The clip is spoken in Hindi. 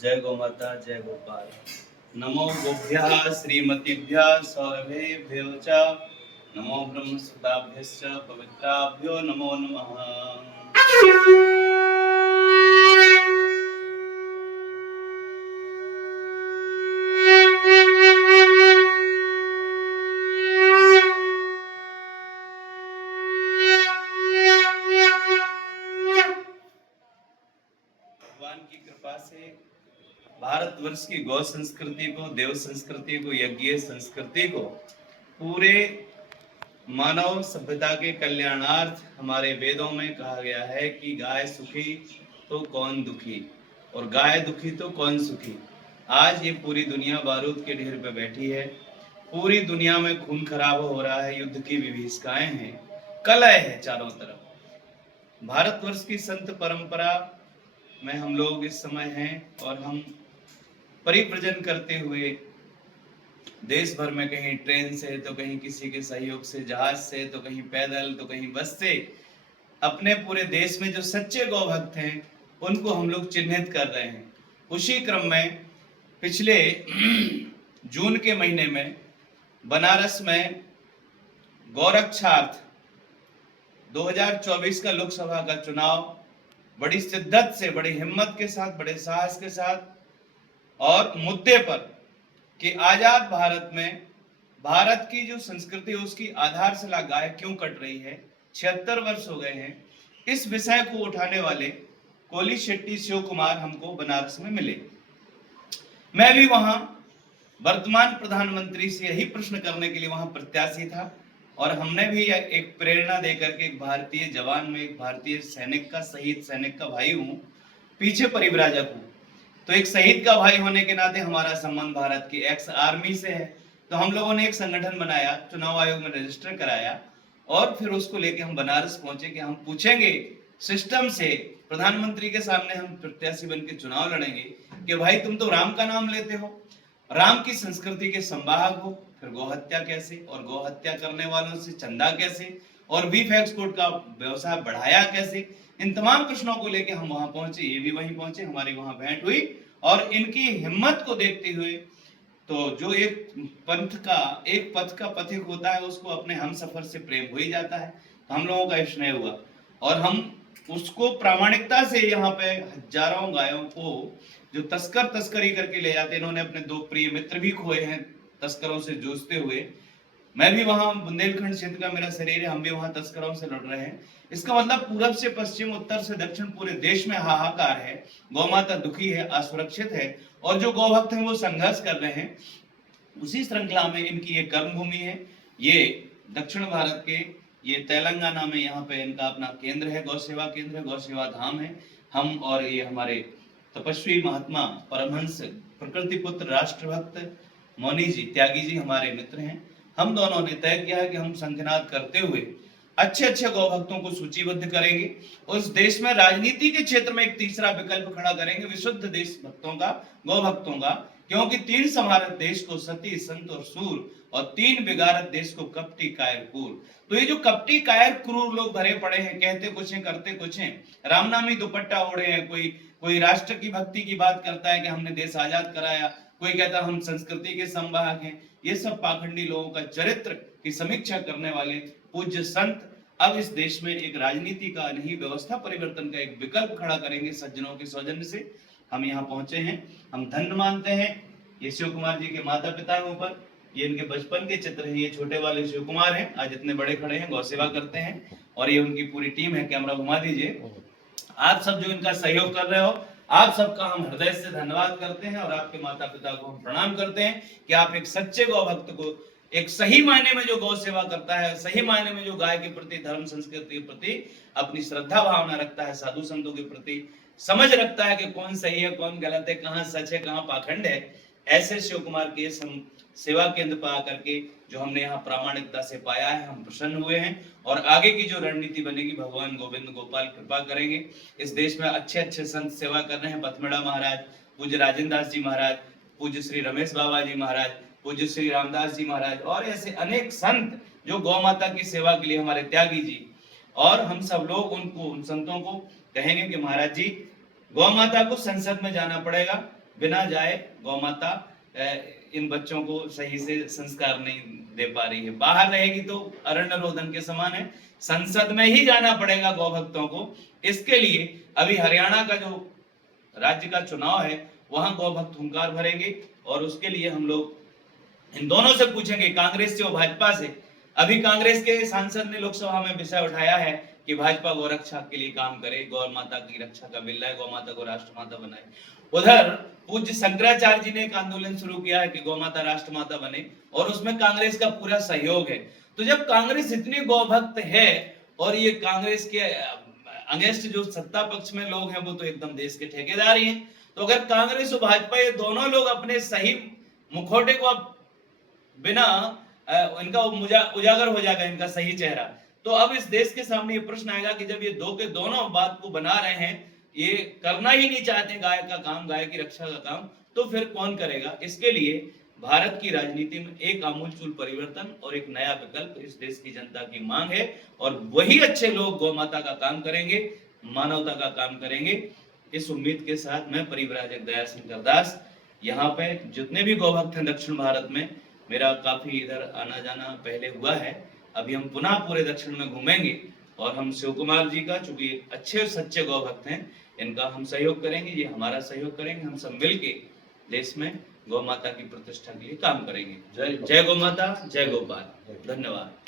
जय गौ माता, जय गोपाल। नमो गोभ्यः श्रीमतीभ्यः सौरभेभ्यो च नमो ब्रह्मसुताभ्यश्च पवित्राभ्यो नमो नमः। भगवान की कृपा से भारतवर्ष की गौ संस्कृति को, देव संस्कृति को, यज्ञ संस्कृति को पूरे मानव सभ्यता के कल्याणार्थ हमारे वेदों में कहा गया है कि गाय सुखी तो कौन दुखी और गाय दुखी तो कौन सुखी। आज ये पूरी दुनिया बारूद के ढेर पे बैठी है, पूरी दुनिया में खून खराब हो रहा है, युद्ध की विभीषिकाएं हैं, कलह है चारों तरफ। भारतवर्ष की संत परंपरा में हम लोग इस समय हैं और हम परिव्रजन करते हुए देश भर में कहीं ट्रेन से तो कहीं किसी के सहयोग से, जहाज से तो कहीं पैदल तो कहीं बस से, अपने पूरे देश में जो सच्चे गौ भक्त हैं उनको हम लोग चिन्हित कर रहे हैं। उसी क्रम में पिछले जून के महीने में बनारस में गौरक्षार्थ 2024 का लोकसभा का चुनाव बड़ी शिद्दत से, बड़ी हिम्मत के साथ, बड़े साहस के साथ और मुद्दे पर कि आजाद भारत में भारत की जो संस्कृति है उसकी आधारशिला गाय क्यों कट रही है, 76 वर्ष हो गए हैं, इस विषय को उठाने वाले कोली शेट्टी शिव कुमार हमको बनारस में मिले। मैं भी वहां वर्तमान प्रधानमंत्री से यही प्रश्न करने के लिए वहां प्रत्याशी था और हमने भी एक प्रेरणा देकर के एक भारतीय जवान में, एक भारतीय सैनिक का, शहीद सैनिक का भाई हूं, पीछे परिव्राजक हूं, तो एक शहीद का भाई होने के नाते हमारा संबंध भारत की एक्स आर्मी से है। तो हम लोगों ने एक संगठन बनाया, चुनाव आयोग में रजिस्टर कराया और फिर उसको लेके हम बनारस पहुंचे कि हम पूछेंगे सिस्टम से, प्रधानमंत्री के सामने हम प्रत्याशी बन के चुनाव लड़ेंगे कि भाई तुम तो राम का नाम लेते हो, राम की संस्कृति के संवाहक हो, फिर गोहत्या कैसे और गोहत्या करने वालों से चंदा कैसे और बीफ एक्सपोर्ट का व्यवसाय बढ़ाया कैसे, इन तमाम प्रश्नों को लेकर हम वहां पहुंचे। ये भी वहीं पहुंचे, हमारी वहां भेंट हुई और इनकी हिम्मत को देखते हुए तो जो एक पथ का पथिक होता है उसको अपने हम सफर से प्रेम हो ही जाता है, तो हम लोगों का स्नेह हुआ और हम उसको प्रामाणिकता से यहाँ पे हजारों गायों को जो तस्करी करके ले जाते, इन्होंने अपने 2 प्रिय मित्र भी खोए हैं तस्करों से जूझते हुए। मैं भी वहां बुंदेलखंड क्षेत्र का मेरा शरीर है, हम भी वहां तस्करों से लड़ रहे हैं। इसका मतलब पूरब से पश्चिम, उत्तर से दक्षिण पूरे देश में हाहाकार है, गौ माता दुखी है, असुरक्षित है और जो गौ भक्त हैं वो संघर्ष कर रहे हैं। उसी श्रृंखला में इनकी ये कर्म भूमि है, ये दक्षिण भारत के, ये तेलंगाना में यहाँ पे इनका अपना केंद्र है, गौ सेवा केंद्र है, गौ सेवा धाम है। हम और ये हमारे तपस्वी महात्मा परमहंस प्रकृति पुत्र राष्ट्रभक्त मौनी जी, त्यागी जी हमारे मित्र हैं। हम दोनों ने तय किया है कि हम संघनाद करते हुए अच्छे अच्छे गौ भक्तों को सूचीबद्ध करेंगे। उस देश में राजनीति के क्षेत्र में एक तीसरा विकल्प खड़ा करेंगे, विशुद्ध देश भक्तों का, गौ भक्तों का, क्योंकि 3 समारत देश को सती संत और सूर और 3 बिगारत देश को कपटी कायर क्रूर। तो ये जो कपटी कायर क्रूर लोग भरे पड़े हैं, कहते कुछ हैं करते कुछ हैं, रामनामी दुपट्टा ओढ़े हैं, कोई राष्ट्र की भक्ति की बात करता है कि हमने देश आजाद कराया, कोई कहता हम संस्कृति के संवाहक हैं। ये सब पाखंडी लोगों का चरित्र की समीक्षा करने वाले पूज्य संत अब इस देश में एक राजनीति का नहीं, व्यवस्था परिवर्तन का एक विकल्प खड़ा करेंगे। सज्जनों के सौजन्य से हम यहाँ पहुंचे हैं, हम धन्य मानते हैं। ये शिव कुमार जी के माता पिता हैं ऊपर, ये इनके बचपन के चित्र हैं, ये छोटे वाले शिव कुमार हैं, आज इतने बड़े खड़े हैं, गौ सेवा करते हैं और ये उनकी पूरी टीम है। कैमरा घुमा दीजिए। आप सब जो इनका सहयोग कर रहे हो, आप सबका हम हृदय से धन्यवाद करते हैं और आपके माता पिता को हम प्रणाम करते हैं कि आप एक सच्चे गौ भक्त को, एक सही मायने में जो गौ सेवा करता है, सही मायने में जो गाय के प्रति, धर्म संस्कृति के प्रति अपनी श्रद्धा भावना रखता है, साधु संतों के प्रति समझ रखता है कि कौन सही है कौन गलत है, कहाँ सच है कहाँ पाखंड है, ऐसे शिव कुमार के सेवा केंद्र पर आकर के जो हमने यहाँ प्रामाणिकता से पाया है, हम प्रसन्न हुए हैं और आगे की जो रणनीति बनेगी भगवान गोविंद गोपाल कृपा करेंगे। इस देश में अच्छे अच्छे संत सेवा कर रहे हैं, पथमेड़ा महाराज, पूज्य राजेंद्र दास जी महाराज, पूज्य श्री रमेश बाबा जी महाराज, पूज्य श्री रामदास जी महाराज और ऐसे अनेक संत जो गौ माता की सेवा के लिए, हमारे त्यागी जी, और हम सब लोग उन संतों को कहेंगे कि महाराज जी गौ माता को संसद में जाना पड़ेगा, बिना जाए गौ माता इन बच्चों को सही से संस्कार नहीं दे पा रही है। बाहर रहेगी तो अरण्य रोदन के समान है, संसद में ही जाना पड़ेगा गौ भक्तों को। इसके लिए अभी हरियाणा का जो राज्य का चुनाव है वहां गौ भक्त हुंकार भरेंगे, और उसके लिए हम लोग इन दोनों से पूछेंगे, कांग्रेस से और भाजपा से। अभी कांग्रेस के सांसद ने लोकसभा में विषय उठाया है कि भाजपा गौ रक्षा के लिए काम करे, गौ माता की रक्षा का बिल लाए, गौ माता को राष्ट्रमाता बनाए। उधर पूज्य शंकराचार्य जी ने एक आंदोलन शुरू किया है कि गौ माता राष्ट्रमाता बने, और उसमें कांग्रेस का पूरा सहयोग है। तो जब कांग्रेस इतनी गौ भक्त है, और ये कांग्रेस के अगेंस्ट जो सत्ता पक्ष में लोग हैं वो तो एकदम देश के ठेकेदार ही हैं, तो अगर कांग्रेस और भाजपा ये दोनों लोग अपने सही मुखौटे को अब बिना इनका उजागर हो जाएगा इनका सही चेहरा, तो अब इस देश के सामने ये प्रश्न आएगा कि जब ये दो के दोनों बात को बना रहे हैं, ये करना ही नहीं चाहते गाय का काम, गाय की रक्षा का काम, तो फिर कौन करेगा? इसके लिए भारत की राजनीति में एक आमूलचूल परिवर्तन और एक नया विकल्प इस देश की जनता की मांग है, और वही अच्छे लोग गौ माता का काम करेंगे, मानवता का काम करेंगे। इस उम्मीद के साथ मैं परिव्राजक दया शंकर दास, यहाँ पे जितने भी गौ भक्त हैं दक्षिण भारत में, मेरा काफी इधर आना जाना पहले हुआ है, अभी हम पुनः पूरे दक्षिण में घूमेंगे, और हम शिव कुमार जी का, चूंकि अच्छे सच्चे गौ भक्त हैं, इनका हम सहयोग करेंगे, ये हमारा सहयोग करेंगे, हम सब मिलके देश में गौ माता की प्रतिष्ठा के लिए काम करेंगे। जय गौ माता, जय गोपाल। धन्यवाद।